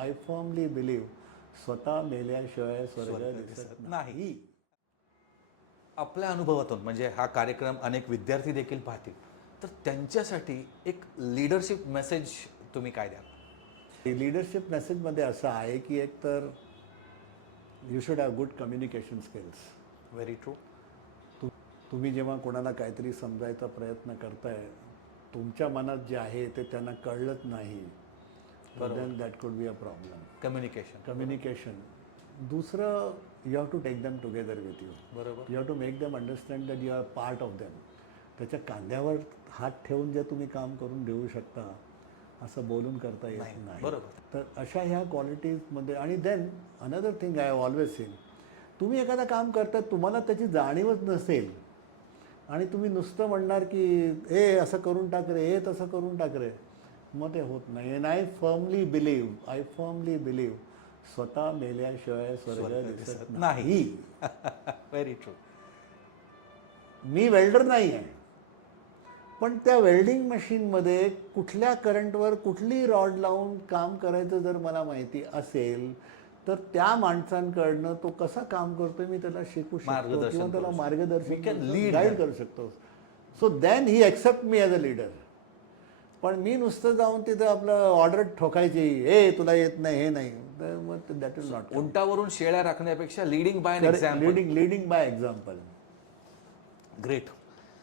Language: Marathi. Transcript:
आय फर्मली बिलीव्ह स्वतः मेल्याशिवाय स्वर्ग दिसत नाही. आपल्या अनुभवातून म्हणजे हा कार्यक्रम अनेक विद्यार्थी देखील पाहतील, तर त्यांच्यासाठी एक लीडरशिप मेसेज तुम्ही काय द्याल? लीडरशिप मेसेजमध्ये असं आहे की एक तर you should have good communication skills. Very true. तुम्ही जेव्हा कोणाला काहीतरी समजायचा प्रयत्न करताय, तुमच्या मनात जे आहे ते त्यांना कळलंच नाही, then that could be a problem. Communication. दुसरं, you have to take them together with you. बरोबर. You have to make them understand that you are part of them. त्याच्या कांद्यावर हात ठेवून जे तुम्ही काम करून देऊ शकता असं बोलून करता येत नाही. बरोबर. तर अशा ह्या क्वालिटीजमध्ये. आणि then another thing I have always seen, तुम्ही एखादं काम करता, तुम्हाला त्याची जाणीवच नसेल आणि तुम्ही नुसतं म्हणणार की ए असं करून टाक रे, हे तसं करून टाक रे, मग ते होत नाही. अँड आय फर्मली बिलीव्ह स्वतः मेल्याशिवाय स्वर्ग दिसत नाही. Very true. मी वेल्डर नाही आहे, पण त्या वेल्डिंग मशीनमध्ये कुठल्या करंटवर कुठली रॉड लावून काम करायचं जर मला माहिती असेल, तर त्या माणसांकडनं तो कसा काम करतोय मी त्याला शिकू शकतो किंवा त्याला मार्गदर्शन गाईड करू शकतो. So then he accept me as a leader. पण मी नुसतं जाऊन तिथं आपलं ऑर्डर ठोकायची, हे तुला येत नाही, हे नाही, मग दॅट इज नॉट. उंटावरून शेळ्या राखण्यापेक्षा leading by leading by example. Great.